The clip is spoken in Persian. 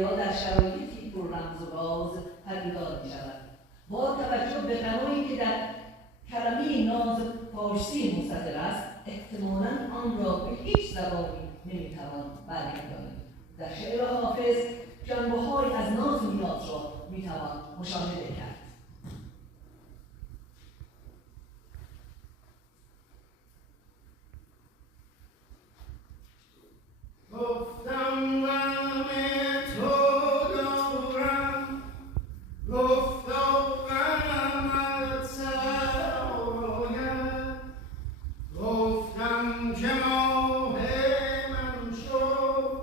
یا در شرایطی پر رمز و راز پدیدار می شود. با توجه به غنایی که در کلمه ناز فارسی مستتر است، احتمالاً آن را به هیچ زبانی نمیتوان برگردانید. در شعر حافظ جنبه‌هایی از ناز و نیاز را میتوان مشاهده کرد. گفتم غم تو دارم، گفتا غمت سر آید، گفتم که ماه من شد